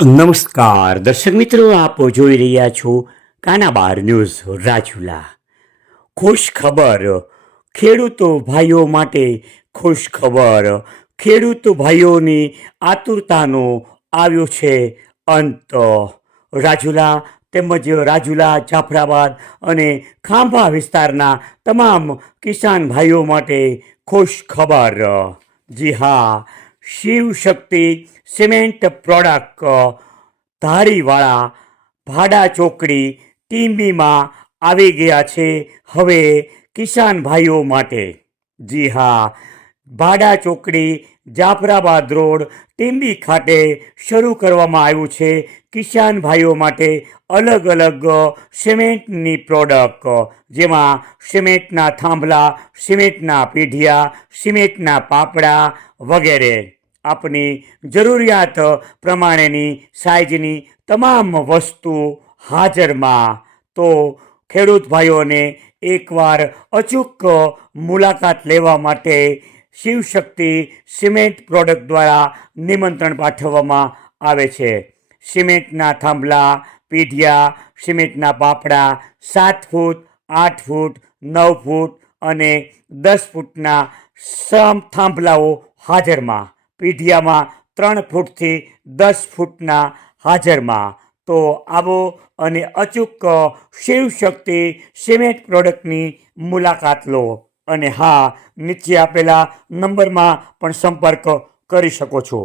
નમસ્કાર દર્શક મિત્રો, આપ જોઈ રહ્યા છો કાનાબાર ન્યૂઝ રાજુલા. ખુશ ખબર, ખેડૂતો ભાઈઓ માટે ખુશ ખબર. ખેડૂત ભાઈઓની આતુરતાનો આવ્યો છે અંત. રાજુલા તેમજ રાજુલા, જાફરાબાદ અને ખાંભા વિસ્તારના તમામ કિસાન ભાઈઓ માટે ખુશ ખબર. જી હા, શિવ શક્તિ સિમેન્ટ પ્રોડક્ટ ધારીવાળા ભાડા ચોકડી ટીંબીમાં આવી ગયા છે હવે કિસાન ભાઈઓ માટે. જી હા, ભાડા ચોકડી જાફરાબાદ રોડ ટીંબી ખાતે શરૂ કરવામાં આવ્યું છે કિસાન ભાઈઓ માટે અલગ અલગ સિમેન્ટની પ્રોડક્ટ, જેમાં સિમેન્ટના થાંભલા, સિમેન્ટના પીઢિયા, સિમેન્ટના પાપડા વગેરે આપની જરૂરિયાત પ્રમાણેની સાઇઝની તમામ વસ્તુ હાજરમાં. તો ખેડૂત ભાઈઓને એકવાર અચૂક મુલાકાત લેવા માટે શિવશક્તિ સિમેન્ટ પ્રોડક્ટ દ્વારા નિમંત્રણ પાઠવવામાં આવે છે. સિમેન્ટના થાંભલા, પીઢિયા, સિમેન્ટના પાપડા 7 ફૂટ, 8 ફૂટ, 9 ફૂટ અને 10 ફૂટના થાંભલાઓ હાજરમાં. પીઢિયામાં 3 ફૂટથી 10 ફૂટના હાજરમાં. તો આવો અને અચૂક શિવશક્તિ સિમેન્ટ પ્રોડક્ટની મુલાકાત લો. અને હા, નીચે આપેલા નંબરમાં પણ સંપર્ક કરી શકો છો.